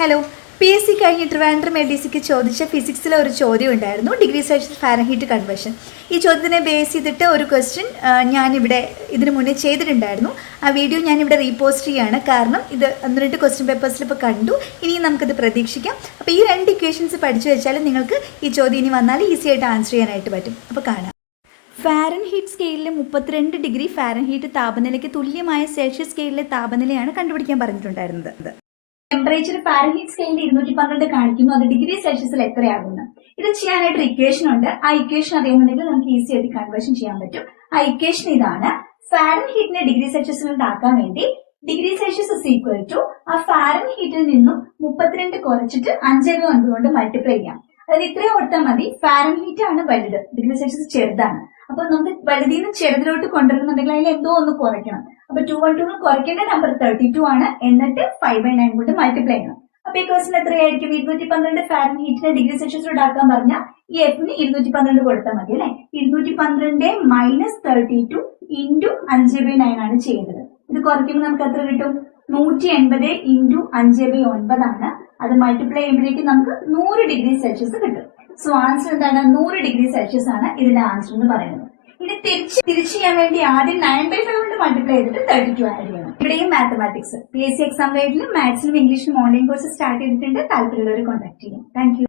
Hello P S C കഴിഞ്ഞ് Trivandrum A D സിക്ക് ചോദിച്ച ഫിസിക്സിലെ ഒരു ചോദ്യം ഉണ്ടായിരുന്നു ഡിഗ്രി സെൽഷ്യസ് ഫാരൻഹീറ്റ് കൺവേർഷൻ ഈ ചോദ്യത്തിനെ ബേസ് ചെയ്തിട്ട് ഒരു ക്വസ്റ്റ്യൻ ഞാനിവിടെ ഇതിനു മുന്നേ ചെയ്തിട്ടുണ്ടായിരുന്നു. ആ വീഡിയോ ഞാനിവിടെ റീപോസ്റ്റ് ചെയ്യുകയാണ് കാരണം ഇത് ഒന്ന് രണ്ട് ക്വസ്റ്റ്യൻ പേപ്പേഴ്സിൽ ഇപ്പോൾ കണ്ടു. ഇനിയും നമുക്കിത് പ്രതീക്ഷിക്കാം. അപ്പോൾ ഈ രണ്ട് ഇക്വേഷൻസ് പഠിച്ചു വെച്ചാൽ നിങ്ങൾക്ക് ഈ ചോദ്യം ഇനി വന്നാൽ ഈസി ആയിട്ട് ആൻസർ ചെയ്യാനായിട്ട് പറ്റും. അപ്പോൾ കാണാം. ഫാരൻ ഹീറ്റ് സ്കെയിലിൽ മുപ്പത്തിരണ്ട് ഡിഗ്രി ഫാരൻ ഹീറ്റ് താപനിലയ്ക്ക് തുല്യമായ സെൽഷ്യസ് സ്കെയിലിലെ താപനിലയാണ് കണ്ടുപിടിക്കാൻ പറഞ്ഞിട്ടുണ്ടായിരുന്നത്. ടെമ്പറേച്ചർ ഫാരൻഹീറ്റ് സ്കെയിലിൽ ഇരുന്നൂറ്റി പന്ത്രണ്ട് കാണിക്കുന്നു. അത് ഡിഗ്രി സെൽഷ്യസിൽ എത്രയാകുന്നു? ഇത് ചെയ്യാനായിട്ട് ഇക്വേഷൻ ഉണ്ട്. ആ ഇക്വേഷൻ അറിയുന്നുണ്ടെങ്കിൽ നമുക്ക് ഈസി ആയിട്ട് കൺവേർഷൻ ചെയ്യാൻ പറ്റും. ആ ഇക്വേഷൻ ഇതാണ്. ഫാരൻ ഹീറ്റിനെ ഡിഗ്രി സെൽഷ്യസിൽ ഉണ്ടാക്കാൻ വേണ്ടി ഡിഗ്രി സെൽഷ്യസ് ഈക്വൽ ടു ആ ഫാരൻ ഹീറ്റിൽ നിന്നും മുപ്പത്തിരണ്ട് കുറച്ചിട്ട് അഞ്ചേ ഒൻപത് കൊണ്ട് മൾട്ടിപ്ലൈ ചെയ്യാം. അതായത് ഇത്രയും ഓർത്താൽ മതി. ഫാരൻഹീറ്റ് ആണ് വലുത്. ഡിഗ്രി സെൽഷ്യസ് ചെറുതാണ്. അപ്പൊ നമുക്ക് വലുതിൽ നിന്ന് ചെറുതിലോട്ട് കൊണ്ടുവരുന്നുണ്ടെങ്കിൽ അതിൽ എന്തോ ഒന്ന് കുറയ്ക്കണം. അപ്പൊ ടു വൺ ടു കുറയ്ക്കേണ്ട നമ്പർ തേർട്ടി ടു ആണ്. എന്നിട്ട് ഫൈവ് ബൈ നയൻ കൊണ്ട് മൾട്ടിപ്ലൈ ചെയ്യണം. അപ്പൊ ഈ ക്വസ്റ്റൻ എത്രയായിരിക്കും? ഇരുന്നൂറ്റി പന്ത്രണ്ട് ഫാരൻ ഹീറ്റിന്റെ ഡിഗ്രി സെൽഷ്യസിലോട്ട് ആക്കാൻ പറഞ്ഞാൽ ഈ എഫിന് ഇരുന്നൂറ്റി പന്ത്രണ്ട് കൊടുത്താൽ മതി അല്ലെ? ഇരുന്നൂറ്റി പന്ത്രണ്ട് മൈനസ് തേർട്ടി ടു ഇന്റു അഞ്ച് ബൈ നയൻ ആണ് ചെയ്യേണ്ടത്. ഇത് കുറയ്ക്കുമ്പോൾ നമുക്ക് എത്ര കിട്ടും? നൂറ്റി എൺപത് ഇന്റു അഞ്ച് ബൈ ഒൻപതാണ്. അത് മൾട്ടിപ്ലൈ ചെയ്യുമ്പോഴേക്കും നമുക്ക് നൂറ് ഡിഗ്രി സെൽഷ്യസ് കിട്ടും. സോ ആൻസർ എന്താണ്? നൂറ് ഡിഗ്രി സെൽഷ്യസ് ആണ് ഇതിന്റെ ആൻസർ എന്ന് പറയുന്നത്. ഇനി തിരിച്ച് തിരിച്ച് ചെയ്യാൻ വേണ്ടി ആദ്യം നയൻ ബൈ ഫൈവ് കൊണ്ട് മൾട്ടിപ്ലൈ ചെയ്തിട്ട് തേർട്ടി ടു ആഡ് ചെയ്യണം. ഇവിടെയും mathematics P S C exam ഗൈഡിലും മാത്സിലും ഇംഗ്ലീഷിലും ഓൺലൈൻ കോഴ്സ് സ്റ്റാർട്ട് ചെയ്തിട്ടുണ്ട്. താല്പര്യമുള്ളവർ കോൺടാക്ട് ചെയ്യാം താങ്ക്